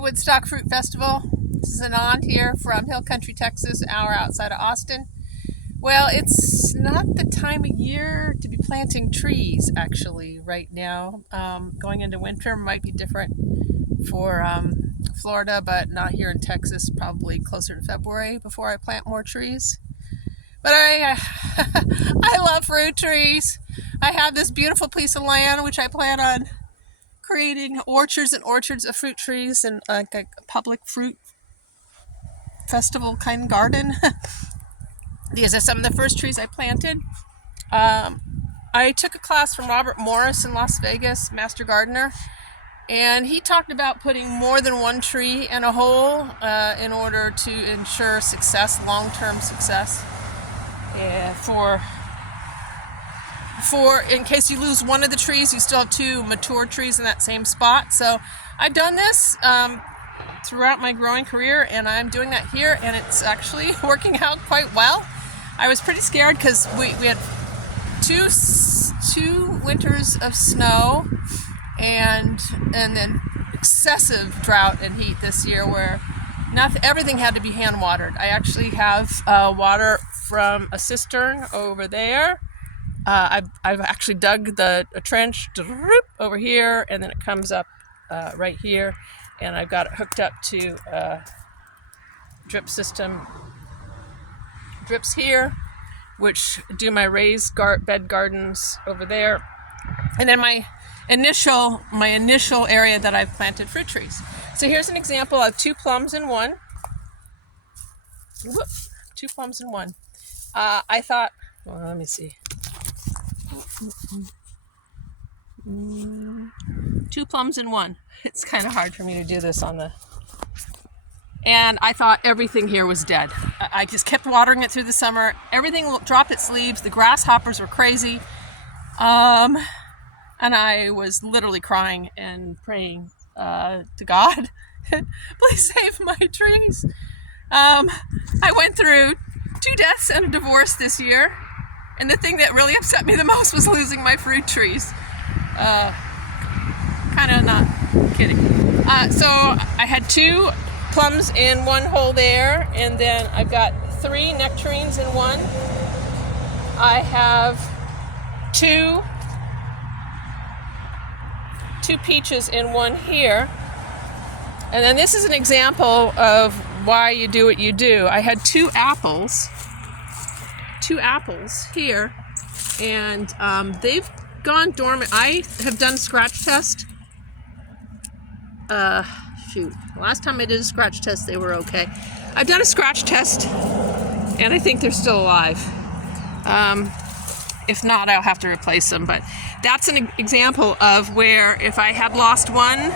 Woodstock Fruit Festival. This is an aunt here from Hill Country, Texas, an hour outside of Austin. Well, it's not the time of year to be planting trees, actually, right now. Going into winter might be different for Florida, but not here in Texas, probably closer to February before I plant more trees. But I love fruit trees. I have this beautiful piece of land which I plan on creating orchards and orchards of fruit trees and like a public fruit festival kind of garden. These are some of the first trees I planted. I took a class from Robert Morris in Las Vegas, Master Gardener, and he talked about putting more than one tree in a hole in order to ensure success, long-term success. For in case you lose one of the trees, you still have two mature trees in that same spot. So I've done this throughout my growing career, and I'm doing that here, and it's actually working out quite well. I was pretty scared because we had two winters of snow and then excessive drought and heat this year where everything had to be hand watered. I actually have water from a cistern over there. I've actually dug a trench over here, and then it comes up right here, and I've got it hooked up to a drip system. Drips here, which do my raised bed gardens over there, and then my initial area that I've planted fruit trees. So here's an example of two plums in one. Whoop, two plums in one. I thought, well, let me see. Two plums in one. It's kind of hard for me to do this and I thought everything here was dead. I just kept watering it through the summer. Everything dropped its leaves. The grasshoppers were crazy. And I was literally crying and praying to God, please save my trees. I went through 2 deaths and a divorce this year. And the thing that really upset me the most was losing my fruit trees. Kind of not kidding. So I had 2 plums in one hole there, and then I've got 3 nectarines in one. I have two peaches in one here. And then this is an example of why you do what you do. I had 2 apples here, and they've gone dormant. I have done scratch test. Last time I did a scratch test, they were okay. I've done a scratch test, and I think they're still alive. If not, I'll have to replace them. But that's an example of where if I had lost one,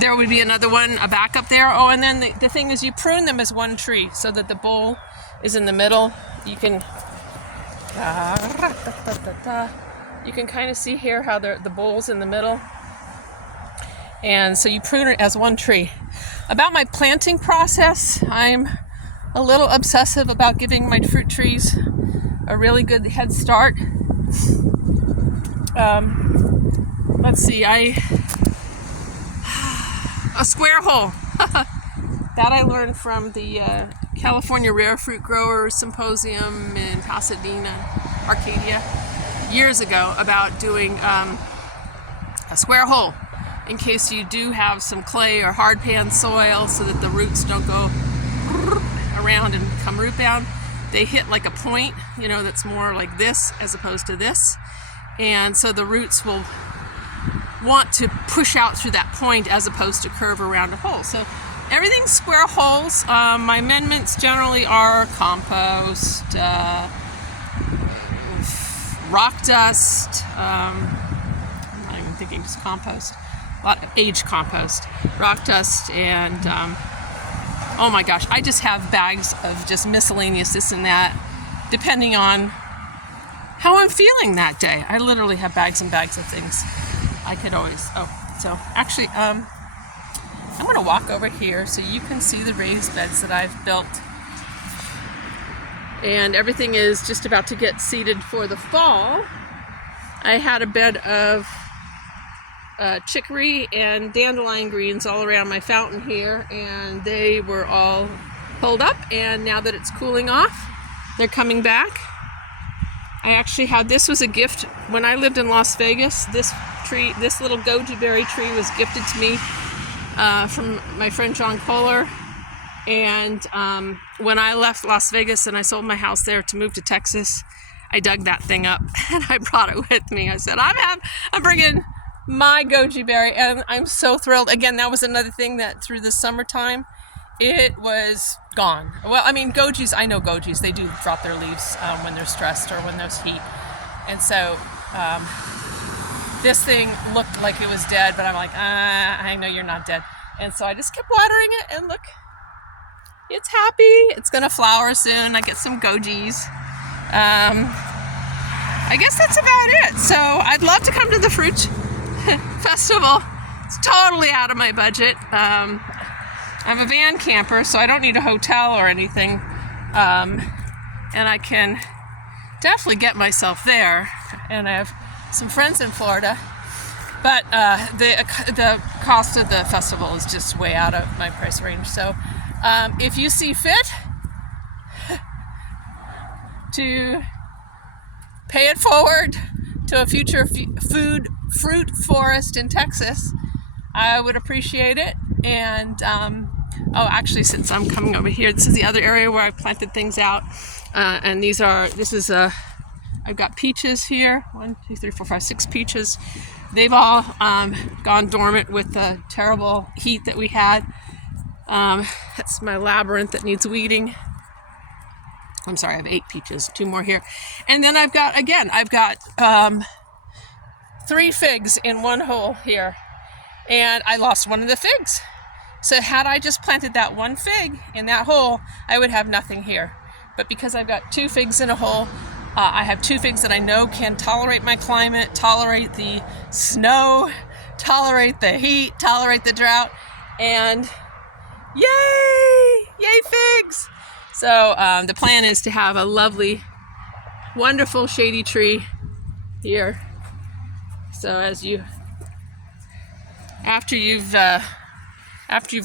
there would be another one, a backup there. Oh, and then the thing is, you prune them as one tree so that the bole is in the middle. You can kind of see here how the bole's in the middle. And so you prune it as one tree. About my planting process, I'm a little obsessive about giving my fruit trees a really good head start. Let's see, a square hole. That I learned from the California Rare Fruit Growers Symposium in Pasadena, Arcadia, years ago, about doing a square hole in case you do have some clay or hard pan soil so that the roots don't go around and become root bound. They hit like a point, that's more like this as opposed to this. And so the roots will want to push out through that point as opposed to curve around a hole. So everything's square holes. My amendments generally are compost, rock dust, I'm not even thinking just compost, a lot of aged compost, rock dust, and oh my gosh, I just have bags of just miscellaneous this and that, depending on how I'm feeling that day. I literally have bags and bags of things. I could always, so actually, I'm going to walk over here so you can see the raised beds that I've built. And everything is just about to get seeded for the fall. I had a bed of chicory and dandelion greens all around my fountain here, and they were all pulled up, and now that it's cooling off, they're coming back. I actually had, this was a gift when I lived in Las Vegas. This little goji berry tree was gifted to me from my friend John Kohler. And when I left Las Vegas and I sold my house there to move to Texas, I dug that thing up and I brought it with me. I said, I'm bringing my goji berry, and I'm so thrilled. Again, that was another thing that through the summertime, it was gone. Well, I mean, gojis, I know gojis, they do drop their leaves when they're stressed or when there's heat. And so this thing looked like it was dead, but I'm like, I know you're not dead. And so I just kept watering it, and look, it's happy. It's gonna flower soon. I get some gojis. I guess that's about it. So I'd love to come to the fruit festival. It's totally out of my budget. I'm a van camper, so I don't need a hotel or anything. And I can definitely get myself there. And I have some friends in Florida. But the cost of the festival is just way out of my price range. So if you see fit to pay it forward to a future fruit forest in Texas, I would appreciate it. And oh, actually, since I'm coming over here, this is the other area where I planted things out. And I've got peaches here. 1, 2, 3, 4, 5, 6 peaches. They've all gone dormant with the terrible heat that we had. That's my labyrinth that needs weeding. I'm sorry, I have 8 peaches, 2 more here. And then I've got 3 figs in one hole here. And I lost one of the figs. So had I just planted that 1 fig in that hole, I would have nothing here. But because I've got 2 figs in a hole, I have 2 figs that I know can tolerate my climate, tolerate the snow, tolerate the heat, tolerate the drought, and yay figs! So the plan is to have a lovely, wonderful shady tree here. So after you've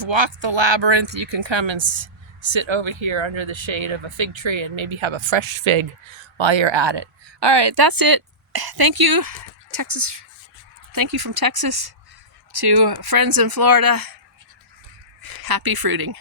walked the labyrinth, you can come and sit over here under the shade of a fig tree and maybe have a fresh fig while you're at it. All right, that's it. Thank you, Texas. Thank you from Texas to friends in Florida. Happy fruiting.